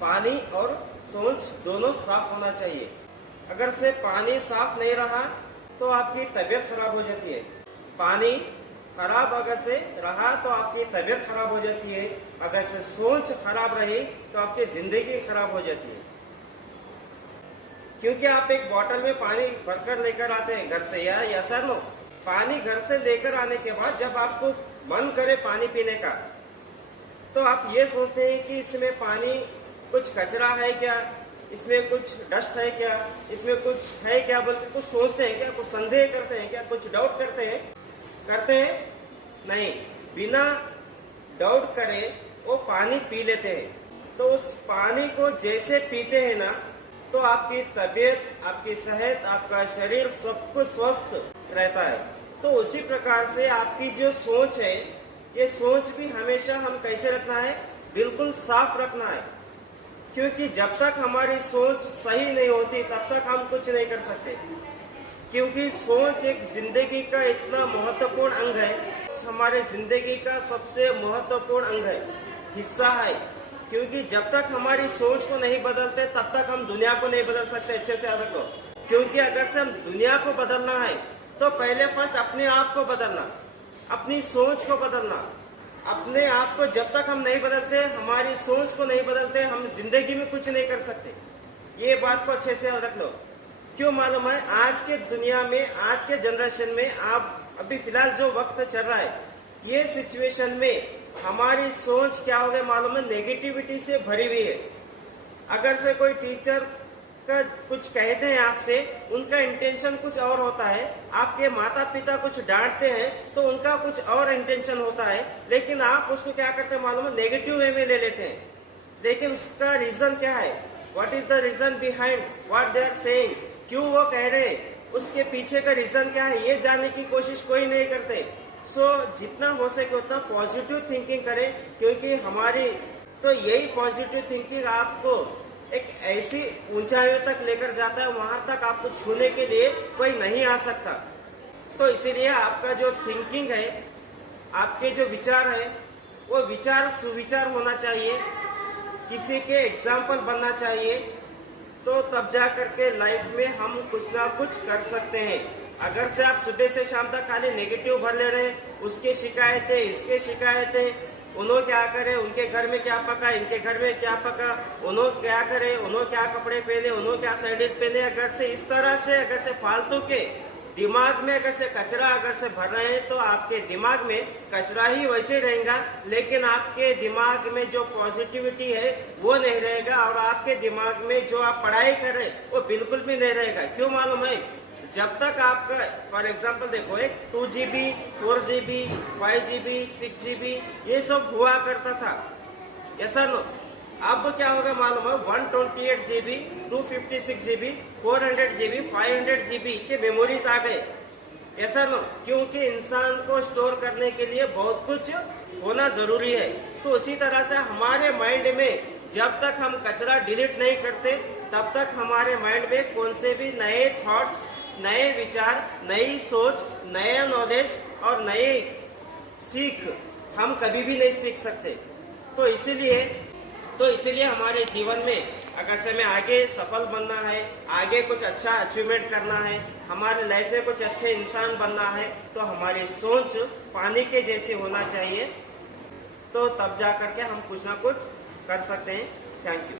पानी और सोच दोनों साफ होना चाहिए। अगर से पानी साफ नहीं रहा तो आपकी तबीयत खराब हो जाती है। पानी खराब अगर से रहा तो आपकी तबीयत खराब हो जाती है। अगर से सोच खराब रही तो आपकी जिंदगी खराब हो जाती है। क्योंकि आप एक बोतल में पानी भरकर लेकर आते हैं घर से, या सर नो, पानी घर से लेकर आने के बाद जब आपको मन करे पानी पीने का तो आप ये सोचते हैं कि इसमें पानी कुछ कचरा है क्या, इसमें कुछ डस्ट है क्या, इसमें कुछ है क्या, बोल के कुछ सोचते हैं क्या, कुछ संदेह करते हैं क्या, कुछ डाउट करते हैं नहीं। बिना डाउट करे वो पानी पी लेते हैं। तो उस पानी को जैसे पीते हैं ना तो आपकी तबीयत, आपकी सेहत, आपका शरीर सब कुछ स्वस्थ रहता है। तो उसी प्रकार से आपकी जो सोच है, ये सोच भी हमेशा हम कैसे रखना है, बिल्कुल साफ रखना है। क्योंकि जब तक हमारी सोच सही नहीं होती तब तक हम कुछ नहीं कर सकते। क्योंकि सोच एक जिंदगी का इतना महत्वपूर्ण अंग है, हमारे जिंदगी का सबसे महत्वपूर्ण अंग है, हिस्सा है। क्योंकि जब तक हमारी सोच को नहीं बदलते तब तक हम दुनिया को नहीं बदल सकते। अच्छे से याद रखो। क्योंकि अगर से हम दुनिया को बदलना है तो पहले फर्स्ट अपने आप को बदलना, अपनी सोच को बदलना। अपने आप को जब तक हम नहीं बदलते, हमारी सोच को नहीं बदलते, हम जिंदगी में कुछ नहीं कर सकते। ये बात को अच्छे से याद रख लो। क्यों मालूम है, आज के दुनिया में, आज के जनरेशन में, आप अभी फिलहाल जो वक्त चल रहा है, ये सिचुएशन में हमारी सोच क्या हो गई मालूम है, नेगेटिविटी से भरी हुई है। अगर से कोई टीचर का कुछ कहते हैं आपसे, उनका इंटेंशन कुछ और होता है। आपके माता पिता कुछ डांटते हैं तो उनका कुछ और इंटेंशन होता है, लेकिन आप उसको क्या करते हैं मालूम है, नेगेटिव वे में ले लेते हैं। लेकिन उसका रीजन क्या है, what is the reason behind what they are saying, क्यों वो कह रहे हैं, उसके पीछे का रीजन क्या है, ये जानने की कोशिश कोई नहीं करते। जितना हो सके उतना पॉजिटिव थिंकिंग करें। क्योंकि हमारी तो यही पॉजिटिव थिंकिंग आपको एक ऐसी ऊंचाइयों तक लेकर जाता है, वहां तक आपको छूने के लिए कोई नहीं आ सकता। तो इसीलिए आपका जो थिंकिंग है, आपके जो विचार है, वो विचार सुविचार होना चाहिए, किसी के एग्जाम्पल बनना चाहिए। तो तब जा करके लाइफ में हम कुछ ना कुछ कर सकते हैं। अगर से आप सुबह से शाम तक खाली नेगेटिव भर ले रहे हैं, उसके शिकायतें, इसके शिकायतें, उन्होंने क्या करे, उनके घर में क्या पका, इनके घर में क्या पका, उन्होंने क्या करे, उन्होंने क्या कपड़े पहने, उन्होंने क्या सैंडल पहने, अगर से इस तरह से, अगर से फालतू के दिमाग में अगर से कचरा अगर से भर रहे हैं तो आपके दिमाग में कचरा ही वैसे रहेगा, लेकिन आपके दिमाग में जो पॉजिटिविटी है वो नहीं रहेगा। और आपके दिमाग में जो आप पढ़ाई कर रहे हैं वो बिल्कुल भी नहीं रहेगा। क्यों मालूम है, जब तक आपका फॉर एग्जाम्पल देखो, एक 2GB, 4GB, 5GB, 6GB ये सब हुआ करता था, ऐसा नो। अब क्या होगा मालूम है, 128GB, 256GB, 400GB, 500GB के मेमोरीज आ गए, ऐसा नो। क्योंकि इंसान को स्टोर करने के लिए बहुत कुछ होना जरूरी है। तो उसी तरह से हमारे माइंड में जब तक हम कचरा डिलीट नहीं करते तब तक हमारे माइंड में कौन से भी नए थॉट्स, नए विचार, नई सोच, नया नॉलेज और नए सीख हम कभी भी नहीं सीख सकते। तो इसीलिए हमारे जीवन में अगर से हमें आगे सफल बनना है, आगे कुछ अच्छा अचीवमेंट करना है, हमारे लाइफ में कुछ अच्छे इंसान बनना है, तो हमारी सोच पानी के जैसी होना चाहिए। तो तब जा करके हम कुछ ना कुछ कर सकते हैं। Thank you.